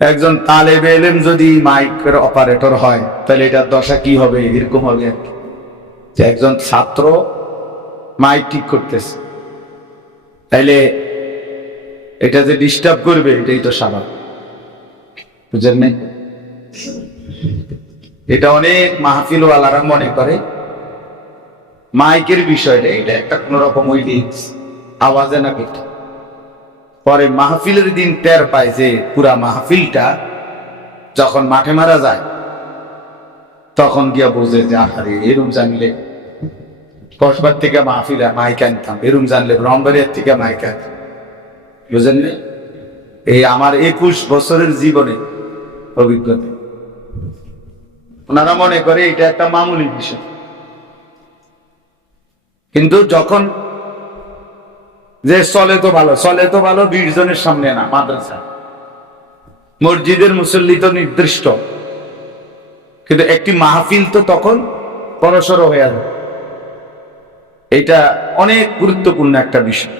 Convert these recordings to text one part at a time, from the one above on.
একজন তালেব এলেম যদি মাইকের অপারেটর হয়, তাহলে এটার দশা কি হবে? এরকম হবে। যে একজন ছাত্র মাইক ঠিক করতেছে। তাইলে এটা যে ডিস্টার্ব করবে, এটাই তো স্বাভাবিক। বুঝেন নাই? এটা অনেক মাহফিলওয়ালারা মনে করে, মাইকের বিষয়টা, এটা একটা কোন রকম ওই আওয়াজে না কিছু পরে মাহফিলের দিন টের পায় যে পুরা মাহফিলটা যখন মাঠে মারা যায়, তখন গিয়া বোঝে যে, আহারে, এরম জানলে কসবার থেকে মাহফিল মাইক আনতাম, এরম জানলে ব্রহ্মবাড়িয়ার থেকে মাইক আনতাম। বুঝেন এই আমার একুশ বছরের জীবনে অভিজ্ঞতা। ওনারা মনে করে এটা একটা মামুলি বিষয়। কিন্তু যখন যে চলে তো ভালো, চলে তো ভালো, বিশ জনের সামনে না, মাদ্রাসা। মসজিদের মুসল্লি তো নির্দিষ্ট। কিন্তু একটি মাহফিল তো তখন পরশর হয়ে এটা অনেক গুরুত্বপূর্ণ একটা বিষয়।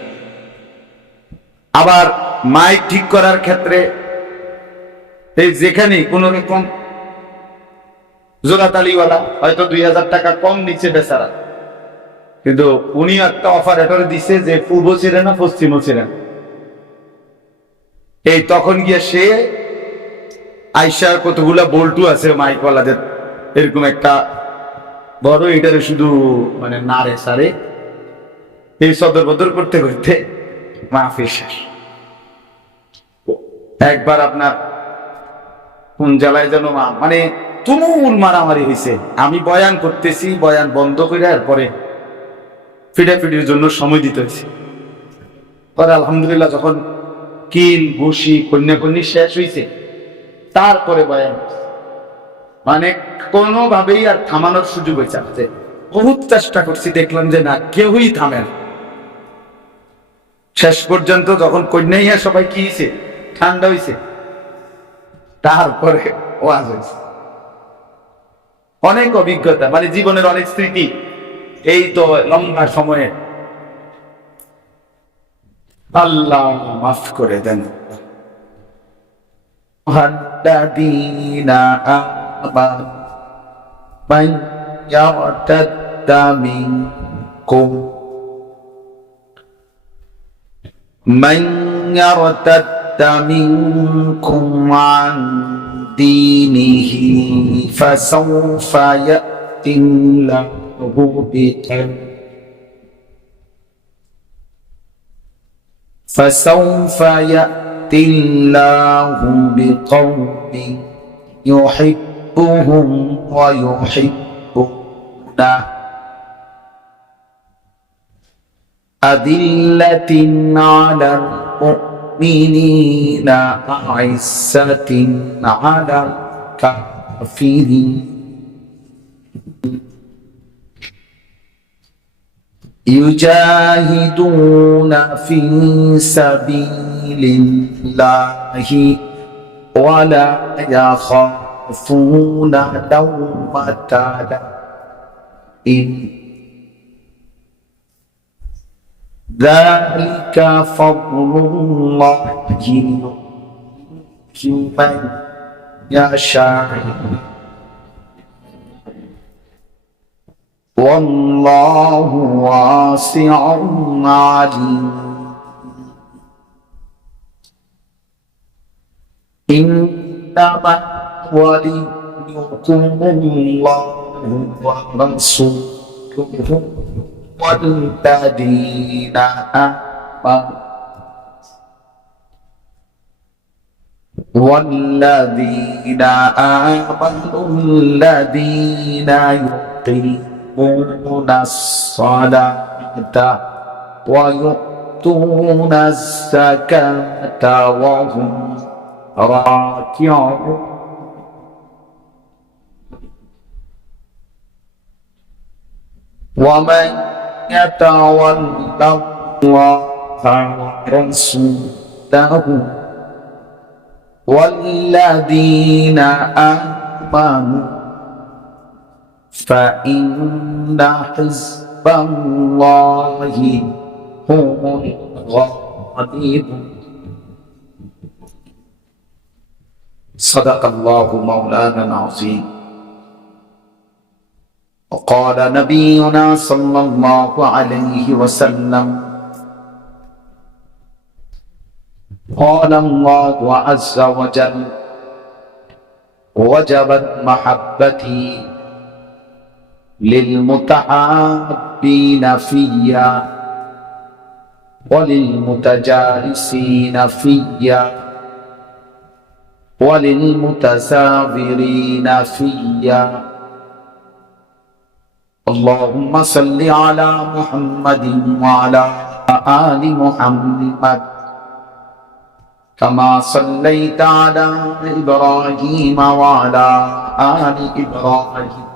আবার মাইক ঠিক করার ক্ষেত্রে এই যেখানে কোন রকম জোড়াতালিওয়ালা হয়তো দুই হাজার টাকা কম নিচে বেচারা। কিন্তু উনি একটা অফার অপারেটর দিছে যে পূর্ব ছিলেন না পশ্চিমও ছিলেন। এই তখন গিয়ে সে আইসার কতগুলা বল্টু আছে মাইকওয়ালাদের, এরকম একটা বড়, এটারে শুধু মানে নারে সারে এই সদর বদর করতে করতে মাহফিল একবার আপনার কোন জেলায় যেন মানে তুমুল মারামারি হয়েছে আমি বয়ান করতেছি, বয়ান বন্ধ করে এরপরে ফিডাফিডির জন্য সময় দিতে হয়েছে। পরে আলহামদুলিল্লাহ যখন কিল ঘুষি কন্যাকন্যি শেষ হয়েছে তারপরে বয়ান মানে কোনোভাবেই আর থামানোর সুযোগ হয়েছে আমাকে বহুত চেষ্টা করছি, দেখলাম যে না, কেউই থামে না। শেষ পর্যন্ত যখন কন্যাইয়া সবাই কি হয়েছে ঠান্ডা হয়েছে তারপরে ওয়াজ হয়েছে অনেক অভিজ্ঞতা মানে জীবনের অনেক স্মৃতি। এই তো লম্বা সময়ে আল্লাহ মাফ করে দেন الذين آمنوا من يرتد منكم من يرتد منكم عن دينه فسوف يأتي الله بقوم فسوف يأتي الله بقوم يحبهم ويحبونه. أذلة على المؤمنين أعزة على الكافرين. يجاهدون في سبيل الله ولا يخافون لومة لائم ذلك فضل الله من يشاء. والله واسع عليم إنما وليكم الله ورسوله والذين آمنوا والذين آمنوا الذين يقيمون الصلاة ويؤتون الزكاة وهم راكعون ومن يتول الله ورسوله والذين آمنوا فإن حزب الله هم الغالبون صدق الله مولانا العظيم. وقال نبينا صلى الله عليه وسلم قال الله عز وجل وجبت محبتي للمتحابين فيا وللمتجالسين فيا وللمتسافرين فيا. اللهم صل على محمد وعلى آل محمد كما صليت على إبراهيم وعلى آل إبراهيم.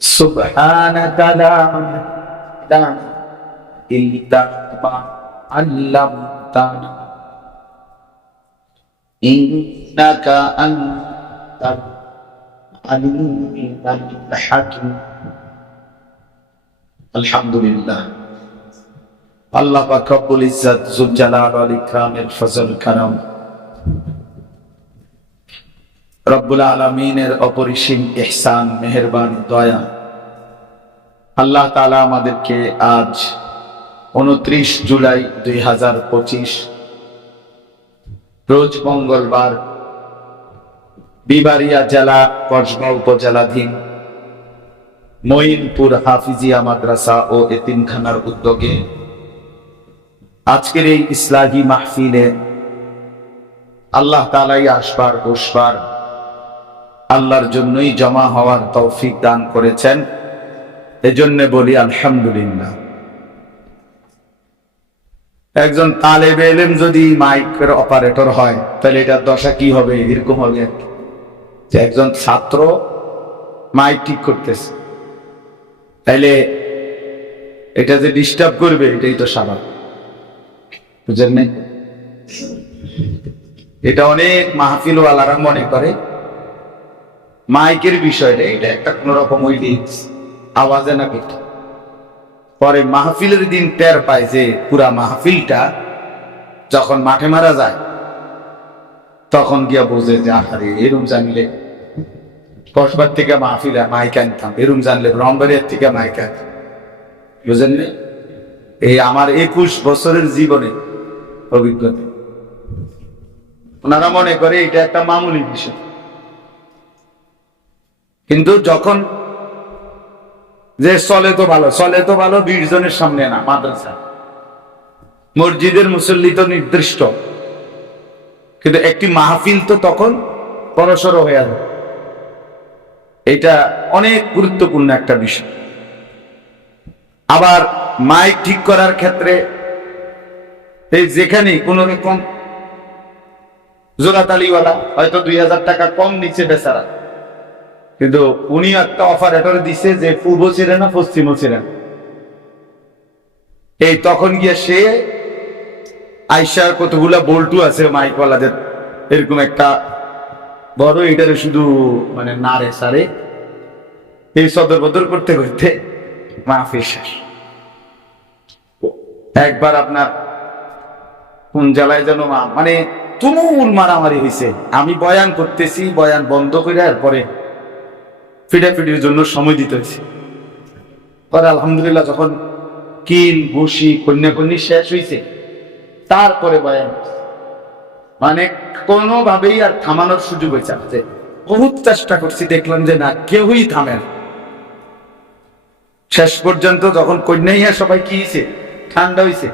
سبحانك لا إله إلا ما علمتنا إنك أنت العليم الحكيم الحمد لله আল্লাহ পাক রব্বুল ইজ্জত জুল জালাল ওয়াল ইকরামের ফজল কারাম রব্বুল আলমিনের অপরিসীম ইহসান, মেহেরবান, দয়া। আল্লাহ তালা আমাদেরকে আজ উনত্রিশ জুলাই দুই হাজার পঁচিশ, রোজ মঙ্গলবার বিবারিয়া জেলা, কসবা উপজেলাধীন, মঈনপুর হাফিজিয়া মাদ্রাসা ও এতিমখানার উদ্যোগে আজকের এই ইসলাহী মাহফিলে আল্লাহ তালাই আসবার, বসবার আল্লাহর জন্যই জমা হওয়ার তৌফিক দান করেছেন। এজন্য বলি আলহামদুলিল্লাহ। একজন তালেব এলেম যদি মাইকের অপারেটর হয়, তাহলে এটার দশা কি হবে? এরকম হবে। যে একজন ছাত্র মাইক ঠিক করতেছে। তাইলে এটা যে ডিস্টার্ব করবে, এটাই তো স্বাভাবিক। বুঝেন নাই? এটা অনেক মাহফিল মাহফিলওয়ালারা মনে করে মাইকের বিষয়টা এটা, একটা কোন রকম ওই আওয়াজে না করতে পরে মাহফিলের দিন টের পায় যে পুরা মাহফিলটা যখন মাঠে মারা যায়, তখন গিয়া বোঝে যে, আহারে, এরম জানলে কসবার থেকে মাহফিল মাইক আনতাম, এরম জানলে ব্রহ্মবাড়িয়ার থেকে মাইক আনতাম। বুঝেন এই আমার একুশ বছরের জীবনে অভিজ্ঞতা। ওনারা মনে করে এটা একটা মামুলি বিষয়। কিন্তু যখন যে চলে তো ভালো, চলে তো ভালো, বিশ জনের সামনে না, মাদ্রাসা। মসজিদের মুসল্লি তো নির্দিষ্ট। কিন্তু একটি মাহফিল তো তখন পরশর হয়ে যাবে এটা অনেক গুরুত্বপূর্ণ একটা বিষয়। আবার মাইক ঠিক করার ক্ষেত্রে এই যেখানে কোন রকম জোড়াতালিওয়ালা হয়তো দুই হাজার টাকা কম নিচে বেচারা। কিন্তু উনি একটা অপারেটর দিছে যে পূর্ব ছিলেন না পশ্চিমও ছিলেন। এই তখন গিয়ে সে আইসার কতগুলা বল্টু আছে মাইকওয়ালাদের, এরকম একটা বড়, এটারে শুধু মানে নারে সারে এই সদর বদর করতে করতে মাহফিল একবার আপনার কোন জেলায় যেন মানে তুমুল মারামারি হয়েছে আমি বয়ান করতেছি, বয়ান বন্ধ করে এরপরে ফিডাফিডির জন্য সময় দিতে হয়েছে। পরে আলহামদুলিল্লাহ যখন কিল ঘুষি কন্যাকন্যি শেষ হয়েছে তারপরে বয়ান মানে কোনোভাবেই আর থামানোর সুযোগ হয়েছে আমাকে বহুত চেষ্টা করছি, দেখলাম যে না, কেউই থামে না। শেষ পর্যন্ত যখন কন্যাইয়া সবাই কি হয়েছে ঠান্ডা হয়েছে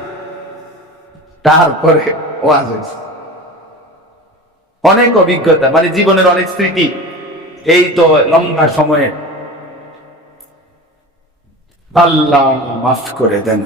তারপরে ওয়াজ হয়েছে অনেক অভিজ্ঞতা মানে জীবনের অনেক স্মৃতি। এই তো লম্বা সময়ে। আল্লাহ মাফ করে দেন।